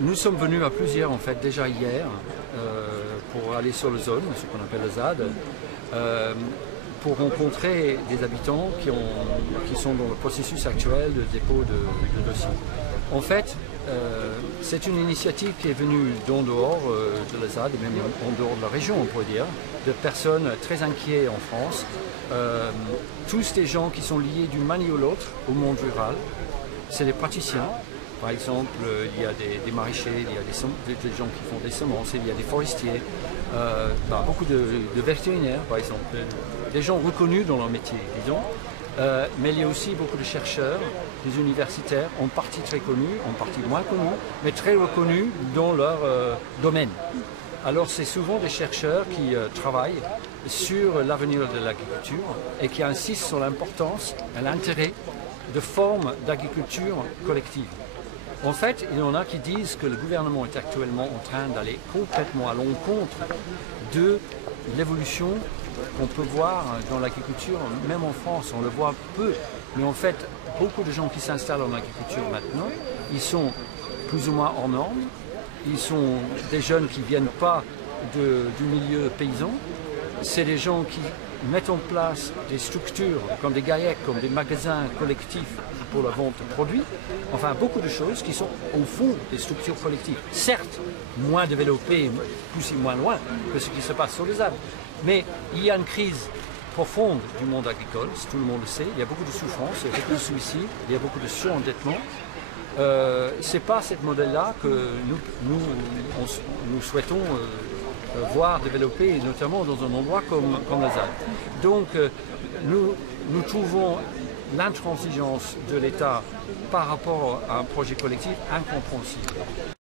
Nous sommes venus à plusieurs en fait déjà hier pour aller sur le zone, ce qu'on appelle le ZAD, pour rencontrer des habitants qui sont dans le processus actuel de dépôt de dossiers. En fait, c'est une initiative qui est venue d'en dehors de la ZAD, et même en dehors de la région, on pourrait dire, de personnes très inquiètes en France, tous des gens qui sont liés d'une manière ou l'autre au monde rural. C'est des praticiens. Par exemple, il y a des maraîchers, il y a des gens qui font des semences, il y a des forestiers, beaucoup de vétérinaires, par exemple, des gens reconnus dans leur métier, disons. Mais il y a aussi beaucoup de chercheurs, des universitaires, en partie très connus, en partie moins connus, mais très reconnus dans leur domaine. Alors c'est souvent des chercheurs qui travaillent sur l'avenir de l'agriculture et qui insistent sur l'importance et l'intérêt de formes d'agriculture collective. En fait, il y en a qui disent que le gouvernement est actuellement en train d'aller complètement à l'encontre de l'évolution qu'on peut voir dans l'agriculture, même en France, on le voit peu. Mais en fait, beaucoup de gens qui s'installent en agriculture maintenant, ils sont plus ou moins hors normes, ils sont des jeunes qui ne viennent pas du milieu paysan, c'est des gens qui mettent en place des structures comme des GAEC, comme des magasins collectifs pour la vente de produits, enfin beaucoup de choses qui sont au fond des structures collectives. Certes, moins développées, plus et moins loin que ce qui se passe sur les Alpes, mais il y a une crise profonde du monde agricole, tout le monde le sait, il y a beaucoup de souffrances, il y a beaucoup de suicides, il y a beaucoup de surendettement. Ce n'est pas ce modèle-là que nous souhaitons voir développer, notamment dans un endroit comme la ZAD. Donc nous trouvons l'intransigeance de l'État par rapport à un projet collectif incompréhensible.